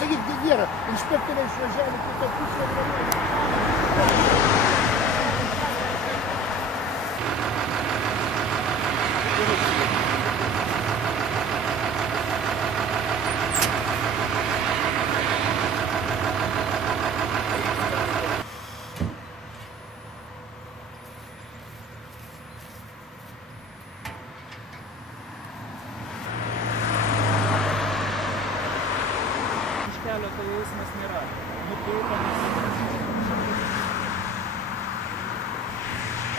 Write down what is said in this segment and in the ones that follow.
Sakyk, nėra, inspektoriai išvažiavo kitą pusę. Kelio tai eismas nėra. Nukreipiamas.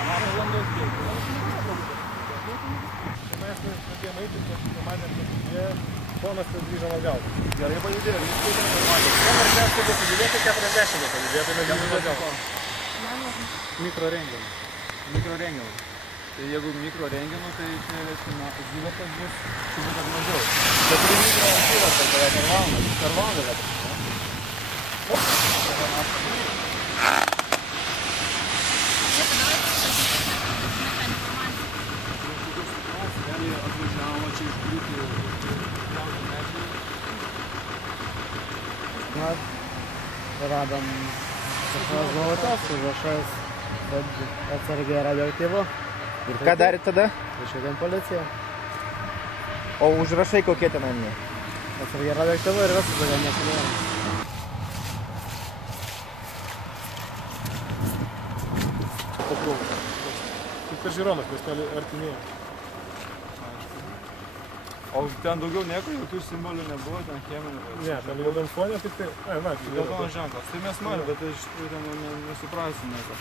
Valandos bėgių. Mes pradėjome eiti, kad pamatėm, kad jie ponas grįžo atgal. Gerai pajudėjo, viskai normaliai. 40 pasižiūrėti, 40 pasižiūrėti, mes grįžome atgal. Mikrorenginų. Tai jeigu mikrorenginų, tai čia reiškia, apyvartas bus šiandien mažiau. Bet tai mikroapyvartas beveik per valandą gal. Atvažiavo čia išbriūti jauti medžiai. Radom žuvusios, užrašas atsargiai radioaktyvu. Ir ką darėt tada? Išvedėm policiją. O užrašai kokie ten anie? Atsargiai radioaktyvu ir viskas daugiau nesidėjo. Kaip per Žironos miestelį artimėje. O ten daugiau nieko, jokių simbolių nebuvo, ten cheminių. Ne, ten juodam fonė tik tai... va, geltonas ženklas. Tai mes matėm, bet iš tikrųjų ten nesuprasim nieko.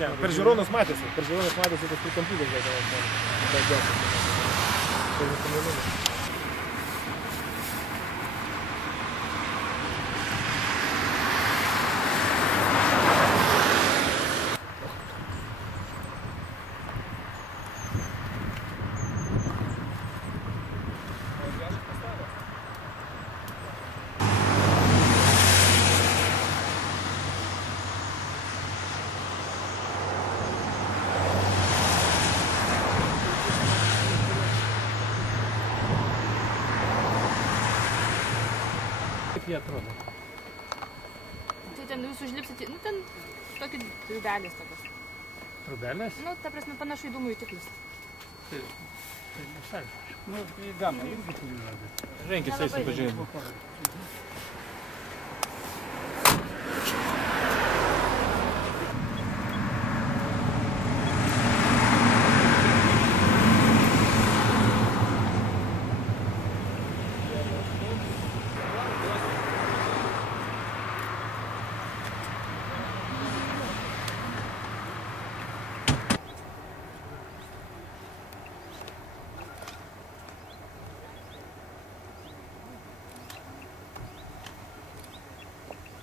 Ne, per Žironos matėsi. Per Žironos matėsi, kad prikampytas geltonas fonė. Jie atrodo. Tai ten jūs užlipsite, nu ten tokį trubelės tokios. Trubelės? Nu, ta prasme, panašu į dūmų jutiklius. Tai visai. Nu, į gamą irgi turi radyti. Renkis eisim pažiūrėti.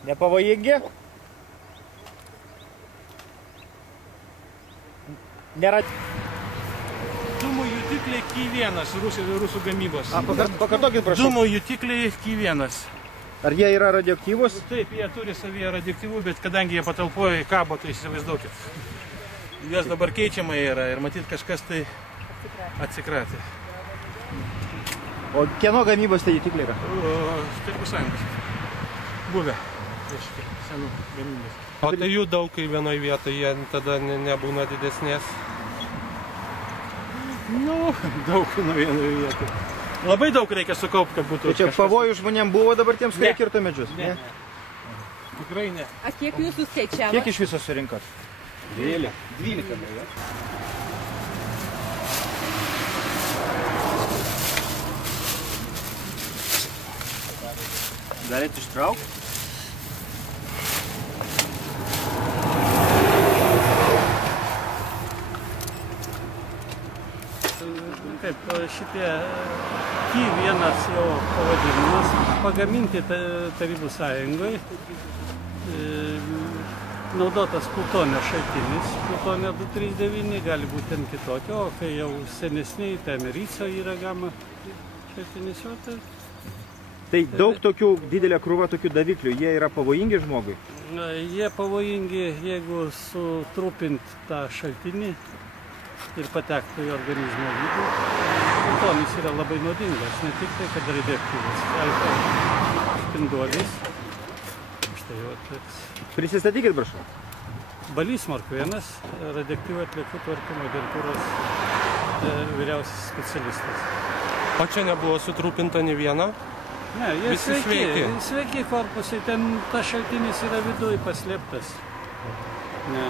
Nepavojingi? Nėra... Dūmų jutikliai Ky1 rusų gamybos. Pakartokit, prašau. Dūmų jutikliai Ky1. Ar jie yra radioaktyvūs? Taip, jie turi savyje radioaktyvų, bet kadangi jie patalpoje kabo, tai įsivaizduokit. Jas dabar keičiama yra ir matyt kažkas tai atsikratė. O kieno gamybos tai jutikliai yra? Tarybų Sąjungos. Buvę. Senų gamybos. O tai jų daug kai vienoje vietoje, jie tada nebūna didesnės? Nu, daug nuo vienoje vietoje. Labai daug reikia sukaupti, kad būtų... Tai čia pavojų žmonėms buvo dabar tiems, kurie kirto medžius? Ne. Tikrai ne. A kiek jūsų skaičiavo? Kiek iš viso surinkot? 12. Galit ištraukti? Kaip šitie Ky1 jo pavadinimas pagaminti Tarybų Sąjungoje, naudotas plutonio šaltinis, plutonio 239, gali būti ten kitokio, o kai jau senesniai, ten ryco yra gama šaltinis. Tai daug tokių, didelė krūva tokių daviklių, jie yra pavojingi žmogui? Jie pavojingi, jeigu sutrupint tą šaltinį ir patektų į organizmo vidų. Plutonis yra labai naudingas, ne tik tai, kad radioaktyvus, alfa spinduolis. Štai jau toks. Prisistatykit, prašau. Balys Markvėnas, radioaktyvių atliekų tvarkymo agentūros vyriausias specialistas. O čia nebuvo sutrupinta ne viena? Ne, jie Visi sveiki. Sveiki korpusai, ten tas šaltinis yra viduj paslėptas. Ne.